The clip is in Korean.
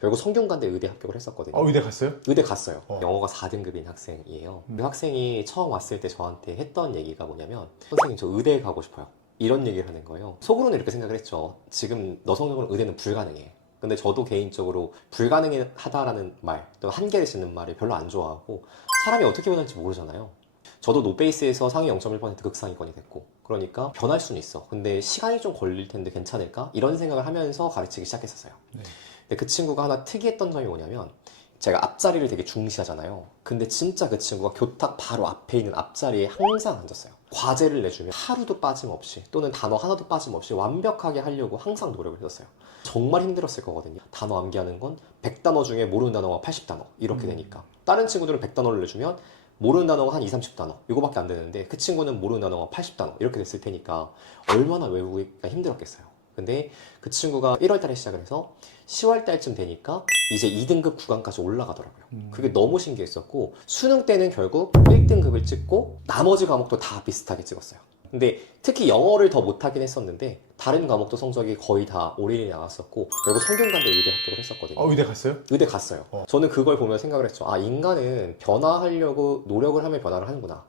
결국 성균관대 의대 합격을 했었거든요. 어, 의대 갔어요? 의대 갔어요. 어. 영어가 4등급인 학생이에요. 음. 그 학생이 처음 왔을 때 저한테 했던 얘기가 뭐냐면 선생님 저 의대 가고 싶어요. 이런 얘기를 하는 거예요. 속으로는 이렇게 생각을 했죠. 지금 너 성적으로 의대는 불가능해. 근데 저도 개인적으로 불가능하다라는 말, 또 한계를 짓는 말을 별로 안 좋아하고 사람이 어떻게 변할지 모르잖아요. 저도 노베이스에서 상위 0.1% 극상위권이 됐고 그러니까 변할 수는 있어. 근데 시간이 좀 걸릴 텐데 괜찮을까? 이런 생각을 하면서 가르치기 시작했었어요. 네. 근데 그 친구가 하나 특이했던 점이 뭐냐면 제가 앞자리를 되게 중시하잖아요. 근데 진짜 그 친구가 교탁 바로 앞에 있는 앞자리에 항상 앉았어요. 과제를 내주면 하루도 빠짐없이 또는 단어 하나도 빠짐없이 완벽하게 하려고 항상 노력을 했었어요. 정말 힘들었을 거거든요. 단어 암기하는 건 100단어 중에 모르는 단어가 80단어 이렇게 음. 되니까 다른 친구들은 100단어를 내주면 모르는 단어가 한 2, 30단어 이거밖에 안 되는데 그 친구는 모르는 단어가 80단어 이렇게 됐을 테니까 얼마나 외우기가 힘들었겠어요. 근데 그 친구가 1월 달에 시작을 해서 10월 달쯤 되니까 이제 2등급 구간까지 올라가더라고요. 음. 그게 너무 신기했었고 수능 때는 결국 1등급을 찍고 나머지 과목도 다 비슷하게 찍었어요. 근데 특히 영어를 더 못하긴 했었는데 다른 과목도 성적이 거의 다 올인이 나왔었고 결국 성균관대 의대 합격을 했었거든요. 어, 의대 갔어요? 의대 갔어요. 어. 저는 그걸 보면 생각을 했죠. 아 인간은 변화하려고 노력을 하면 변화를 하는구나.